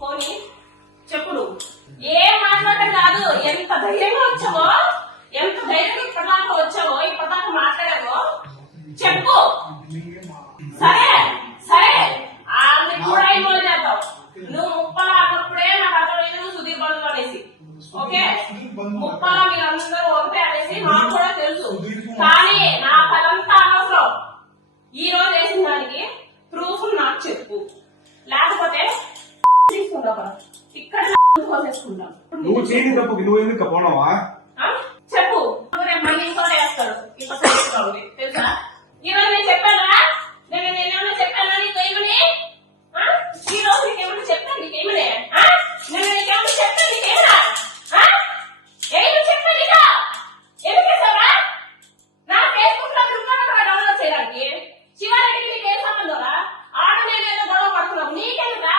పోనీ చెప్పు నువ్వు ఏం మాట్లాడటం కాదు. ఎంత ధైర్యంగా వచ్చావో, ఎంత ధైర్యంగా ఇప్పటిదాకా వచ్చావో, ఇప్పటిదాకా మాట్లాడావో చెప్పు. సరే సరే అది కూడా ఇన్వాల్వ్ చేద్దాం. నువ్వు ముప్పలా అన్నప్పుడే నాకు అర్థమైంది నువ్వు సుధీర్ బంధు అనేసి. ఓకే, ముప్పలా మీరందరూ ఒకటే అనేసి నాకు కూడా తెలుసు. కానీ నాకు అదంతా అనవసరం. ఈ రోజు వేసిన దానికి ప్రూఫ్ నాకు చెప్పు, లేకపోతే తీసుకుంటావు ఇక్కడ కోసేసుకుంటాం. నువ్వు చేయని తప్పుకి నువ్వు ఎందుకు పోనావా చెప్పు. మళ్ళీ ఇంకో వేస్తాడు, ఇంకో తెలుసా? ఈ రోజు నేను చెప్పానా? నేనేమన్నా చెప్పానా నీకు ఏమని? ఈ రోజు నీకేమన్నా చెప్పాను నీకేమనే? నేను నీకేమన్నా చెప్పాను నీకేమన్నా? ఏమి చెప్పాను ఇక? ఎందుకు చేసావా? నా ఫేస్బుక్ లో డౌన్లోడ్ చేయడానికి శివారెడ్డికి నీకు ఏం సంబంధంరా? ఆడ నేను ఏదో గొడవ పడుతున్నావు, నీకెందుకా?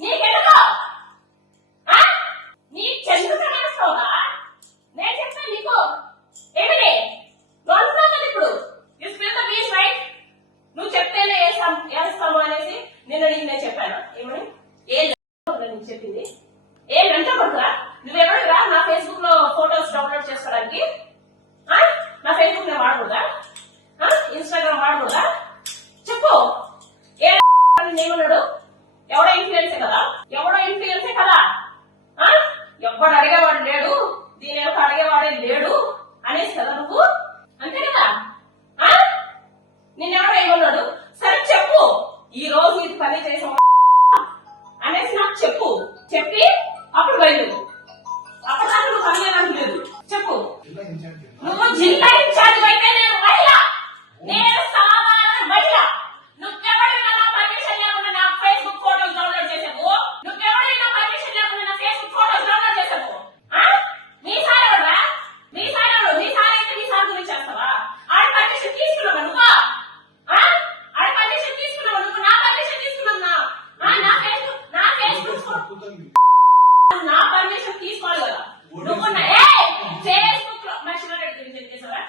నీకెందుకో నీ చెందుకు నేస్తావురా? నేను చెప్తాను నీకు ఏమిటి నడుస్తావు కదా ఇప్పుడు. రైట్, నువ్వు చెప్తేనే వేస్తాము అనేసి నిన్న నీకు నేను చెప్పాను. ఏమని ఏ నీకు చెప్పింది? ఏ గంట పడుతురా? నువ్వెవడురా నా ఫేస్బుక్ లో ఫోటోస్ డౌన్లోడ్ చేసుకోవడానికి? నా ఫేస్బుక్ నేను వాడకూడదా? ఇన్స్టాగ్రామ్ వాడకూడదా? చెప్పు. ఏ ఏమన్నాడు? ఎవడో ఇన్ఫ్లుయెన్సే కదా, ఎవడో ఇన్ఫ్లుయెన్సే కదా. ఎవ్వడు అడిగేవాడు లేడు, దీని యొక్క అడిగేవాడే లేడు అనేసి కదా నువ్వు, అంతే కదా? నిన్నెవడో ఏమన్నాడు? సరే చెప్పు, ఈ రోజు నీకు పని చేసాం అనేసి నాకు చెప్పు. చెప్పి అప్పుడు బయలుదేరు. అప్పటిదాకా నువ్వు పని లేదు. చెప్పు. నువ్వు జిల్లా ఇన్ఛార్జ్ అయితే నేను మహిళ, నేను సాధారణ మహిళ. నువ్వెవడైనా నా పర్మిషన్ లేకుండా నా ఫేస్బుక్ ఫోటోస్ డౌన్లోడ్ చేసావు? నువ్వెవడైనా పర్మిషన్ లేకుండా నా ఫేస్బుక్ ఫోటోస్ డౌన్లోడ్ చేసావు? నీ సార్ ఎవడరా? నీ సార్ ఎవడు? నీ సార్ అయితే నీ సార్ గురించి చేస్తావా? ఆడ పర్మిషన్ తీసుకున్నావా నువ్వు? ఆడ పర్మిషన్ తీసుకున్నావా నువ్వు? నా పర్మిషన్ తీసుకున్నా? నా ఫేస్బుక్ నా పర్మిషన్ తీసుకోవాలి కదా నువ్వు. ఫేస్బుక్ లో మా శివారెడ్డి గురించి చేసావా?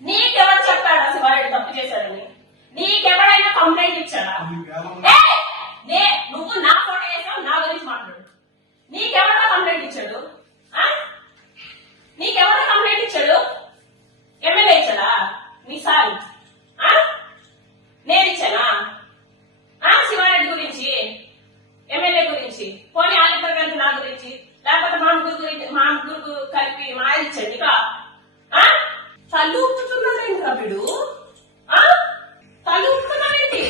నీకెవరు చెప్పాడా శివారెడ్డి తప్పు చేశాడని? నీకెవరైనా కంప్లైంట్ ఇచ్చాడా? నువ్వు నా ఫోటో వేసావు, నా గురించి మాట్లాడు. నీకెవరైనా కంప్లైంట్ ఇచ్చాడు? నీకెవరైనా కంప్లైంట్ ఇచ్చాడు? ఎమ్మెల్యే ఇచ్చాడా? నీ సార్ నేను ఇచ్చానా? శివారెడ్డి గురించి, ఎమ్మెల్యే గురించి, పోనీ ఆలిద్దరు కలిపి నా గురించి, లేకపోతే మా ముగ్గురు కలిపి మా ఆయన ఇచ్చాడు ఇక? తల్లు ఊపుతున్నాడేంటి వీడు? తల్లు ఊపుతున్నాడేంటి?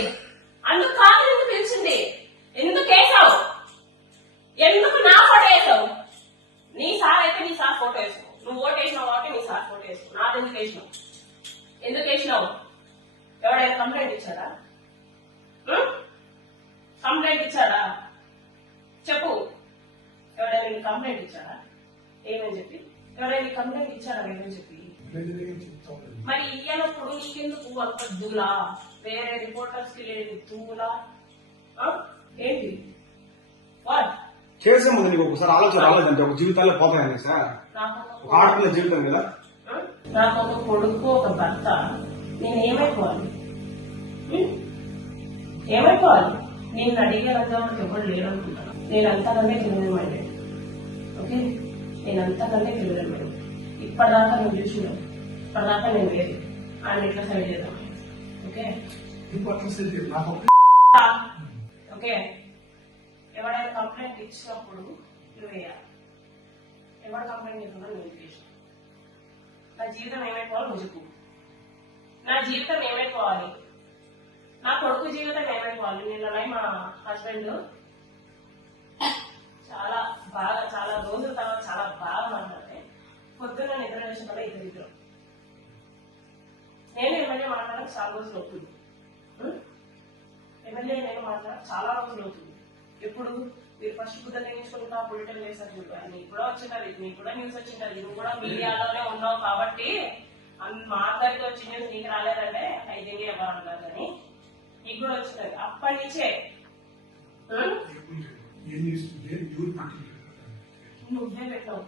అందుకు కాదు ఎందుకు పిలిచింది? ఎందుకు వేసావు? ఎందుకు నా ఫోటో వేసావు? నీ సార్ అయితే నీ సార్ ఫోటో వేసావు. నువ్వు ఓటు వేసినావు కాబట్టి నీ సార్ ఫోటో వేసావు. నాది ఎందుకు వేసినావు? ఎందుకు వేసినావు? ఎవడైనా కంప్లైంట్ ఇచ్చాడా? కంప్లైంట్ ఇచ్చాడా? చెప్పు. ఎవడైనా కంప్లైంట్ ఇచ్చాడా? ఏమని చెప్పి? ఎవరైనా కంప్లైంట్ ఇచ్చాడా? ఏమని చెప్పి? మరి ఇయ్యనప్పుడు నీకెందుకు అంత దూలా? వేరే రిపోర్టర్స్ కి లేదు దూలా? ఏంటి వాట్ చేసే ముందు నీకు ఒకసారి ఆలోచన రాలేదంటే ఒక జీవితాల్లో పోతాయని సార్. ఒక ఆడపిల్ల జీవితం కదా. నాకు ఒక కొడుకు, ఒక భర్త. నేను ఏమైపోవాలి? ఏమైపోవాలి? నేను అడిగే రంగంలో ఎవరు లేరు అనుకుంటాను. నేను అంతకంటే క్రిమినల్ మైండెడ్. ఓకే, నేను అంతకంటే క్రిమినల్ మైండెడ్. ఇప్పటిదాకా నేను చూసినా, ఇప్పటిదాకా నేను లేదు. ఆయన ఇట్లా సైడ్ చేద్దాం. ఓకే ఓకే, ఎవరైనా కంప్లైంట్ ఇచ్చినప్పుడు నువ్వు వేయాలి. ఎవరు కంప్లైంట్ చేస్తున్నా నేను చేసిన. నా జీవితం ఏమైపోవాలి నువ్వు చెప్పు. నా జీవితం ఏమైపోవాలి? నా కొడుకు జీవితం ఏమైపోవాలి? నిన్న మా హస్బెండ్ చాలా రోజుల తర్వాత చాలా బాగా మాట్లాడితే పొద్దున్న నిద్ర వేసిన వల్ల ఇద్దరు నేను ఎమ్మెల్యే మాట్లాడడానికి చాలా రోజులు అవుతుంది. ఎమ్మెల్యే నేను మాట్లాడడానికి చాలా రోజులు అవుతుంది. ఎప్పుడు మీరు ఫస్ట్ బుద్ధ తెగించుకుంటా పొలిటికల్ వేసారు చూడు, నీకు కూడా వచ్చింటది, నీకు కూడా న్యూస్ వచ్చింటది, నువ్వు కూడా మీడియాలోనే ఉన్నావు కాబట్టి మా అందరికి వచ్చి న్యూస్ నీకు రాలేదంటే అయితే ఎవరు అంటారు కానీ నీకు కూడా వచ్చింటది. అప్పటి నుంచే నువ్వే పెట్టావు.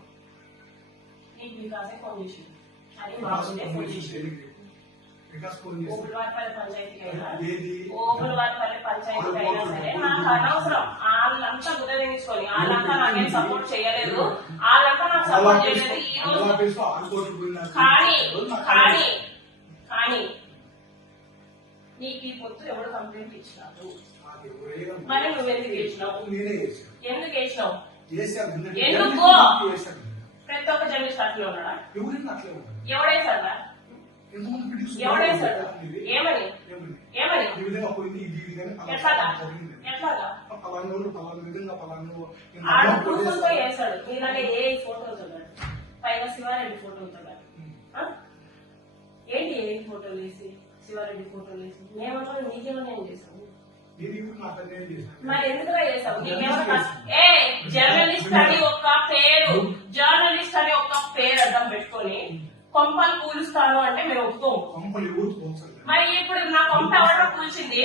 నీకు వికాసే ఫోన్ చేసింది అని మాకుండే ఫోన్ చేసింది. ఓబులవారిపల్లి పంచాయతీకి అయినా సరే నా నాకు అనవసరం. వాళ్ళంతా గుర్తించుకొని వాళ్ళంతా నాకేం సపోర్ట్ చేయలేదు, వాళ్ళంతా నాకు సపోర్ట్ చేయలేదు. ఈ రోజు కానీ నీకు ఈ పొత్తు ఎవరు కంప్లైంట్ ఇచ్చినారు? మరి నువ్వు ఎందుకు వేసినావు? ఎందుకు వేసినావు? ఎందుకు? ప్రతి ఒక్క జర్నలిస్ట్ అట్లే ఉన్నాడా? ఎవడేసాడా? ఎవడేసాడు? ఏమని ఏమని ఎట్లాగా ఎట్లాగా ఆడు ప్రూఫ్తో వేసాడు. నీలాగే ఏ ఫోటో అవుతున్నాడు, పైగా శివారెడ్డి ఫోటో అవుతున్నాడు. ఏంటి ఏ ఫోటోలు వేసి శివారెడ్డి ఫోటోలు వేసి మేమన్నా నీకేమన్నా ఏం చేసావు? మరి ఎందుకు చేసావు? నీకేమన్నా జర్నలిస్ట్ అని ఒక పేరు, జర్నలిస్ట్ అని ఒక పేరు అడ్డం పెట్టుకొని కొంపలు కూలుస్తాను అంటే మేము ఒప్పుకోము. మరి ఇప్పుడు నా కొంప ఎవడో కూల్చింది,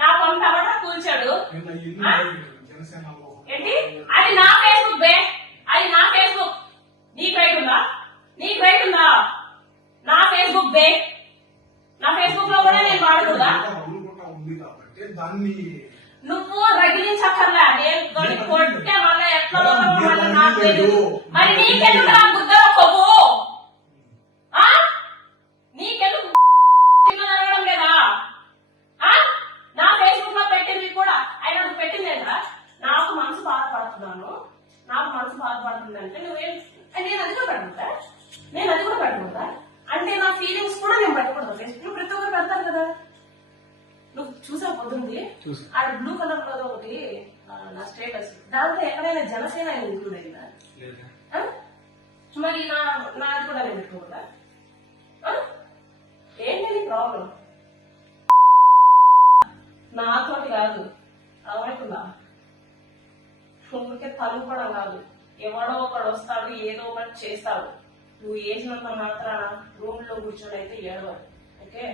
నా కొంప ఎవడో కూల్చాడు ఏంటి? అది నా ఫేస్బుక్ బే, అది నా ఫేస్బుక్. నీకు రైట్ ఉందా? నీకు రైట్ ఉందా? నా ఫేస్బుక్ బే, నా ఫేస్బుక్ లో కూడా నేను వాడకూడదా? నువ్వు రగిలించక్కర్లా, నేను కొట్టే వల్ల ఎట్లా నాకు తెలియదు. మరి నీకెందుకు నా గుద్దర కొవ్వు? నీకెందుకు జరగడం లేదా? నా ఫేస్బుక్ లో పెట్టింది కూడా ఆయన పెట్టింది ఏంట్రా? నాకు మనసు బాధపడుతున్నాను, నాకు మనసు బాధపడుతుందంటే నువ్వేం? నేను అది కూడా పెట్టుకుంటా, నేను అది కూడా పెట్టుకుంటా అంటే నా ఫీలింగ్స్ కూడా నేను పెట్టకూడదు. ఫేస్బుక్ ప్రతి ఒక్కరు పెడతారు కదా. నువ్వు చూసా పోతుంది ఆడ బ్లూ కలర్ లో ఒకటి నా స్టేటస్, దాంట్లో ఎక్కడైనా జనసేన ఇంక్లూడ్ అయిందా? మరి నాది కూడా నేను పెట్టుకోకూడదా? ఏంటి ప్రాబ్లం? నాతోటి కాదు, అర్థమవుతుందా? ఊరికే తలుపడం కాదు, ఎవడో ఒకడు వస్తాడు ఏదో ఒకటి చేస్తాడు. నువ్వు వేసినంత మాత్రాన రూమ్ లో కూర్చొని అయితే ఏడవాలి. ఓకే.